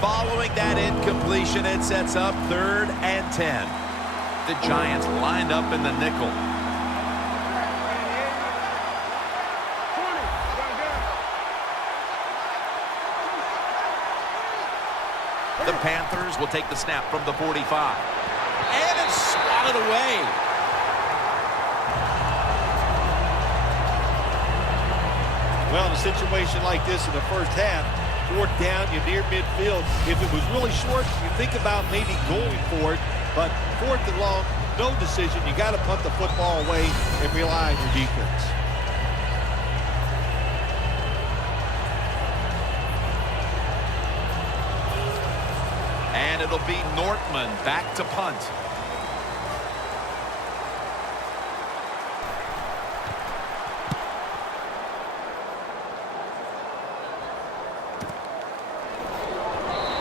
Following that incompletion, it sets up 3rd and 10. The Giants lined up in the nickel. The Panthers will take the snap from the 45. And it's swatted away. Well, in a situation like this in the first half, 4th down, you're near midfield. If it was really short, you think about maybe going for it. But 4th and long, no decision. You got to punt the football away and rely on your defense. And it'll be Nortman back to punt.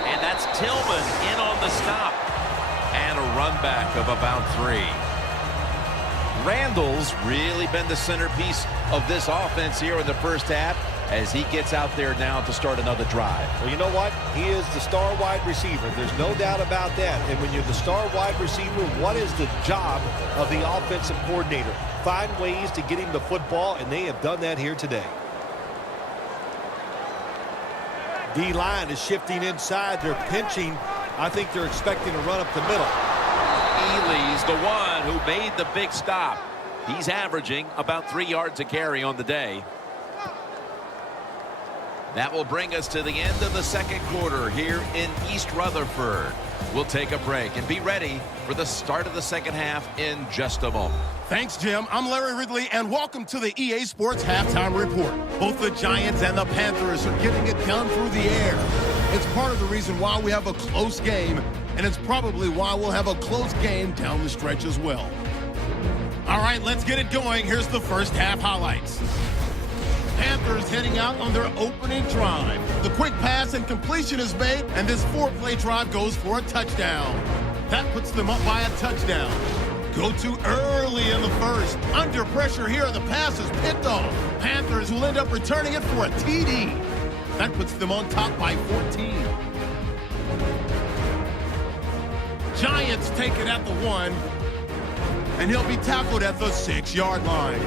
And that's Tillman in on the stop. And a run back of about 3. Randall's really been the centerpiece of this offense here in the first half as he gets out there now to start another drive. Well, you know what? He is the star wide receiver. There's no doubt about that. And when you're the star wide receiver, what is the job of the offensive coordinator? Find ways to get him the football, and they have done that here today. D-line is shifting inside. They're pinching. I think they're expecting to run up the middle. Ely's the one who made the big stop. He's averaging about 3 yards a carry on the day. That will bring us to the end of the second quarter here in East Rutherford. We'll take a break and be ready for the start of the second half in just a moment. Thanks, Jim. I'm Larry Ridley, and welcome to the EA Sports Halftime Report. Both the Giants and the Panthers are getting it done through the air. It's part of the reason why we have a close game, and it's probably why we'll have a close game down the stretch as well. All right, let's get it going. Here's the first half highlights. Panthers heading out on their opening drive. The quick pass and completion is made, and this 4-play drive goes for a touchdown. That puts them up by a touchdown. Go to early in the first. Under pressure here, the pass is picked off. Panthers will end up returning it for a TD. That puts them on top by 14. Giants take it at the 1, and he'll be tackled at the 6-yard line.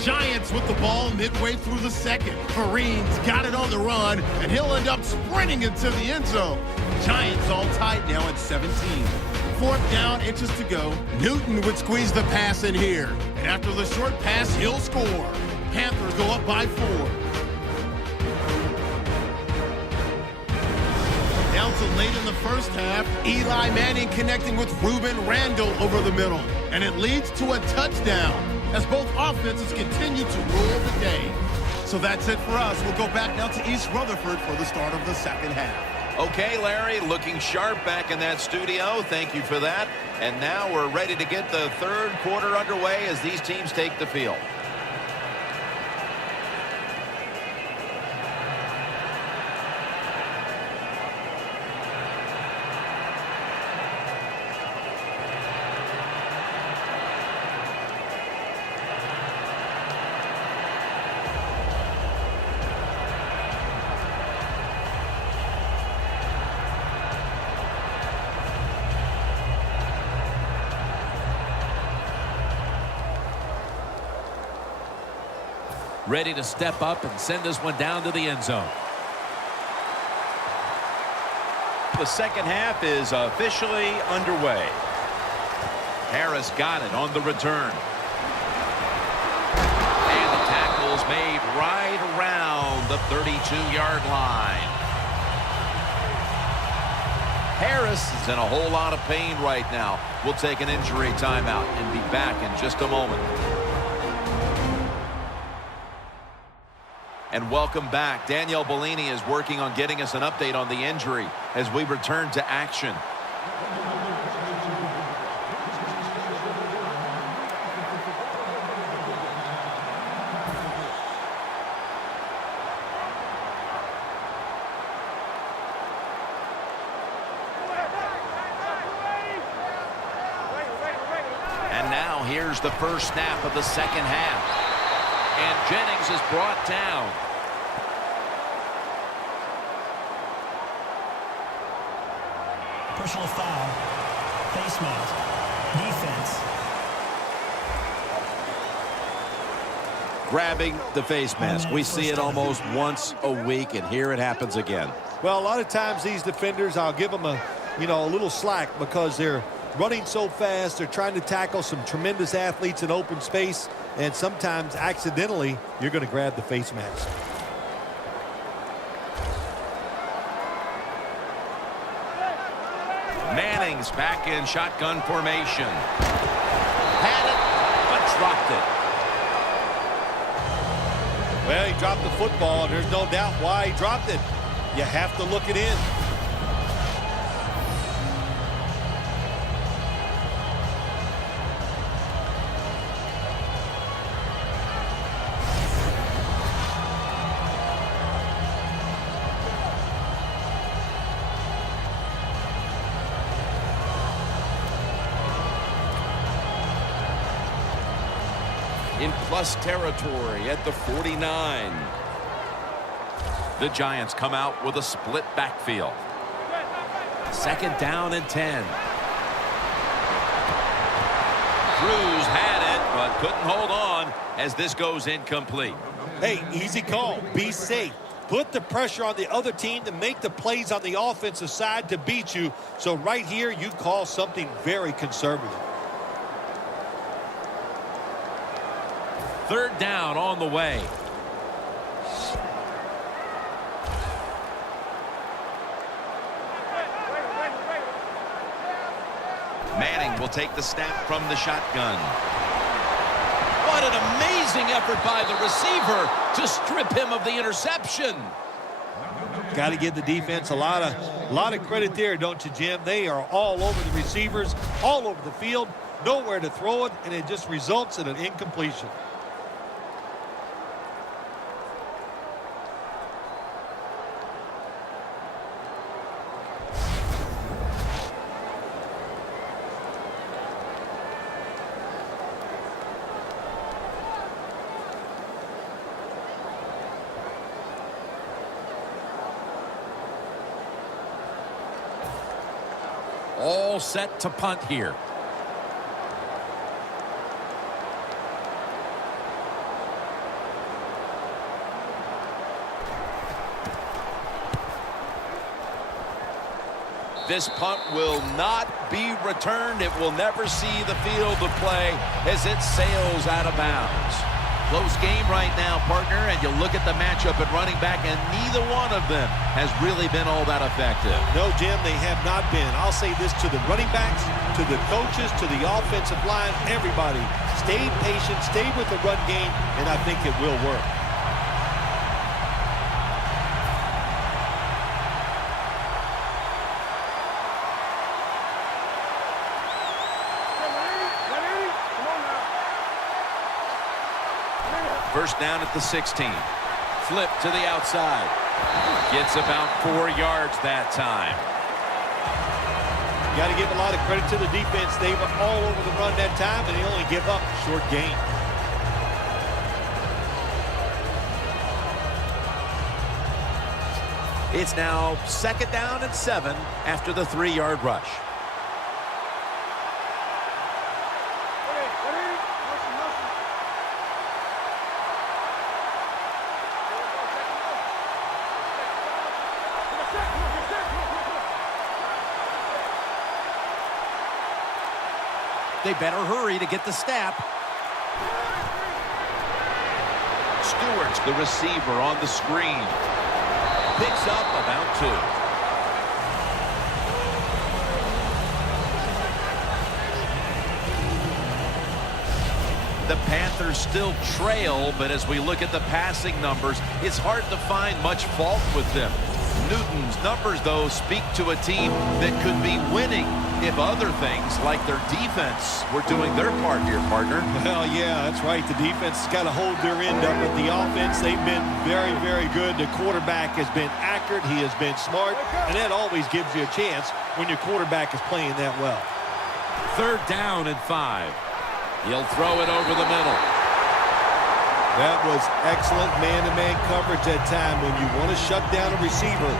Giants with the ball midway through the second. Kareem's got it on the run, and he'll end up sprinting into the end zone. Giants all tight now at 17. 4th down, inches to go. Newton would squeeze the pass in here. And after the short pass, he'll score. Panthers go up by 4. Down to late in the first half, Eli Manning connecting with Ruben Randall over the middle. And it leads to a touchdown as both offenses continue to rule the day. So that's it for us. We'll go back now to East Rutherford for the start of the second half. Okay, Larry, looking sharp back in that studio. Thank you for that. And now we're ready to get the third quarter underway as these teams take the field. Ready to step up and send this one down to the end zone. The second half is officially underway. Harris got it on the return. And the tackle's made right around the 32-yard line. Harris is in a whole lot of pain right now. We'll take an injury timeout and be back in just a moment. And welcome back. Danielle Bellini is working on getting us an update on the injury as we return to action. And now here's the first snap of the second half. And Jennings is brought down. Personal foul. Face mask. Defense. Grabbing the face mask. We see it almost once a week, and here it happens again. Well, a lot of times these defenders, I'll give them a little slack because they're running so fast. They're trying to tackle some tremendous athletes in open space, and sometimes accidentally you're going to grab the face mask. Manning's back in shotgun formation. Had it, but dropped it. Well, he dropped the football, and there's no doubt why he dropped it. You have to look it in. In plus territory at the 49. The Giants come out with a split backfield. Second down and 10. Cruz had it, but couldn't hold on as this goes incomplete. Hey, easy call. Be safe. Put the pressure on the other team to make the plays on the offensive side to beat you. So right here, you call something very conservative. Third down on the way. Manning will take the snap from the shotgun. What an amazing effort by the receiver to strip him of the interception. Got to give the defense a lot of credit there, don't you, Jim? They are all over the receivers, all over the field, nowhere to throw it, and it just results in an incompletion. All set to punt here. This punt will not be returned. It will never see the field of play as it sails out of bounds. Close game right now, partner, and you look at the matchup at running back, and neither one of them has really been all that effective. No, Jim, they have not been. I'll say this to the running backs, to the coaches, to the offensive line, everybody. Stay patient, stay with the run game, and I think it will work. First down at the 16. Flip to the outside. Gets about 4 yards that time. Got to give a lot of credit to the defense. They were all over the run that time, and they only give up a short gain. It's now second down and 7 after the 3-yard rush. They better hurry to get the snap. Stewart's the receiver on the screen. Picks up about 2. The Panthers still trail, but as we look at the passing numbers, it's hard to find much fault with them. Newton's numbers, though, speak to a team that could be winning if other things like their defense were doing their part here, partner. Well, yeah, that's right. The defense has got to hold their end up. But the offense, they've been very, very good. The quarterback has been accurate. He has been smart. And that always gives you a chance when your quarterback is playing that well. Third down and 5. He'll throw it over the middle. That was excellent man-to-man coverage that time. When you want to shut down a receiver,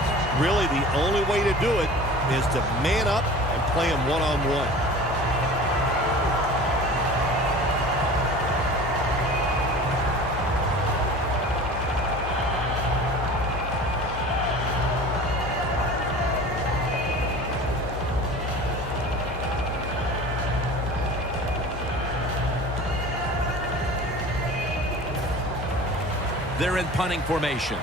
really the only way to do it is to man up and play him one-on-one. They're in punting formation.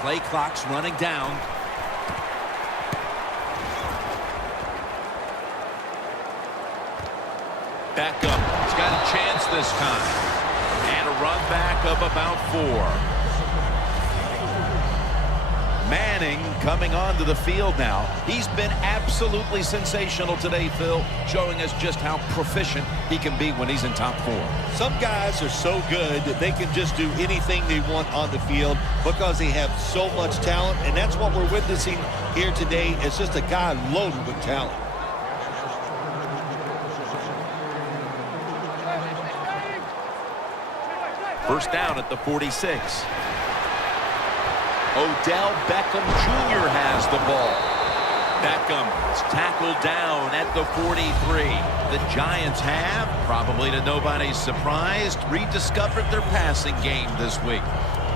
Play clock's running down. Back up. He's got a chance this time. And a run back of about 4. Manning coming onto the field now. He's been absolutely sensational today, Phil, showing us just how proficient he can be when he's in top form. Some guys are so good that they can just do anything they want on the field because they have so much talent, and that's what we're witnessing here today. It's just a guy loaded with talent. First down at the 46. Odell Beckham Jr. has the ball. Beckham is tackled down at the 43. The Giants have, probably to nobody's surprise, rediscovered their passing game this week.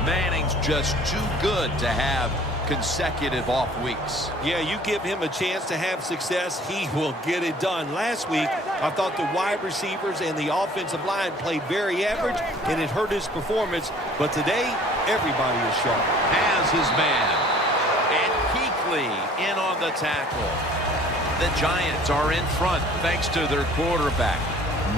Manning's just too good to have consecutive off weeks. Yeah, you give him a chance to have success, he will get it done. Last week, I thought the wide receivers and the offensive line played very average, and it hurt his performance. But today, everybody is sharp. Has his man. And Kuechly in on the tackle. The Giants are in front thanks to their quarterback.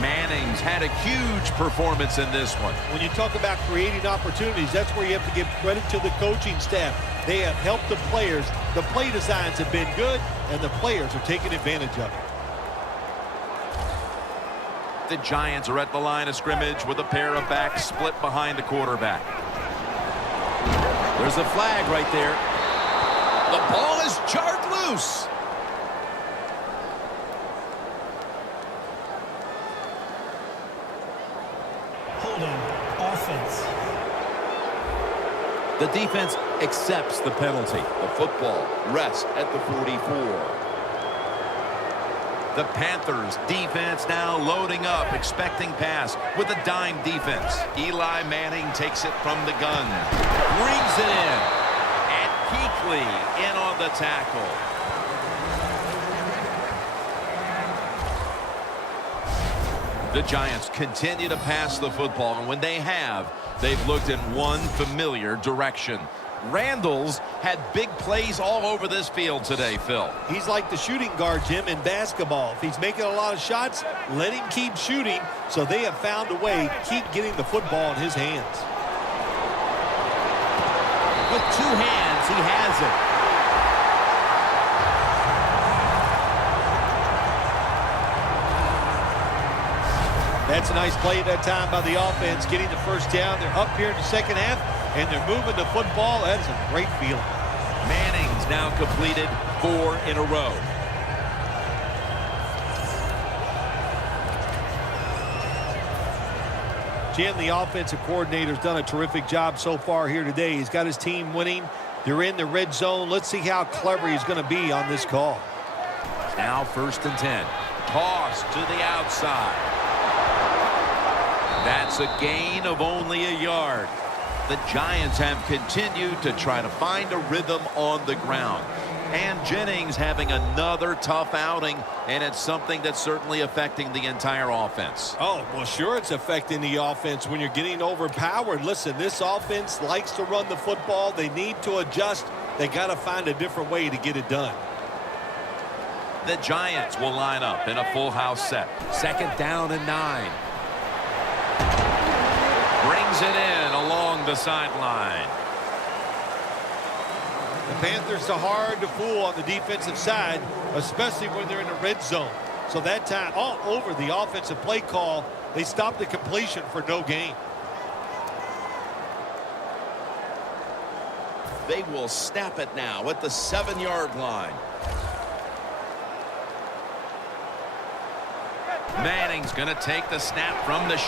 Manning's had a huge performance in this one. When you talk about creating opportunities, that's where you have to give credit to the coaching staff. They have helped the players. The play designs have been good, and the players are taking advantage of it. The Giants are at the line of scrimmage with a pair of backs split behind the quarterback. There's a flag right there. The ball is jarred loose. Holding. Offense. The defense accepts the penalty. The football rests at the 44. The Panthers defense now loading up, expecting pass with a dime defense. Eli Manning takes it from the gun. Brings it in. And Kuechly in on the tackle. The Giants continue to pass the football, and when they have, they've looked in one familiar direction. Randall's had big plays all over this field today, Phil. He's like the shooting guard, Jim, in basketball. If he's making a lot of shots, let him keep shooting. So they have found a way to keep getting the football in his hands. With 2 hands, he has it. That's a nice play that time by the offense, getting the first down. They're up here in the second half, and they're moving the football. That is a great feeling. Manning's now completed 4 in a row. Jim, the offensive coordinator's done a terrific job so far here today. He's got his team winning. They're in the red zone. Let's see how clever he's going to be on this call. Now 1st and 10. Toss to the outside. That's a gain of only a yard. The Giants have continued to try to find a rhythm on the ground. And Jennings having another tough outing, and it's something that's certainly affecting the entire offense. Oh, well, sure it's affecting the offense when you're getting overpowered. Listen, this offense likes to run the football. They need to adjust. They got to find a different way to get it done. The Giants will line up in a full house set. 2nd down and 9. Brings it in along the sideline. The Panthers are hard to fool on the defensive side, especially when they're in the red zone. So that time, all over the offensive play call, they stopped the completion for no gain. They will snap it now at the 7-yard line. Manning's going to take the snap from the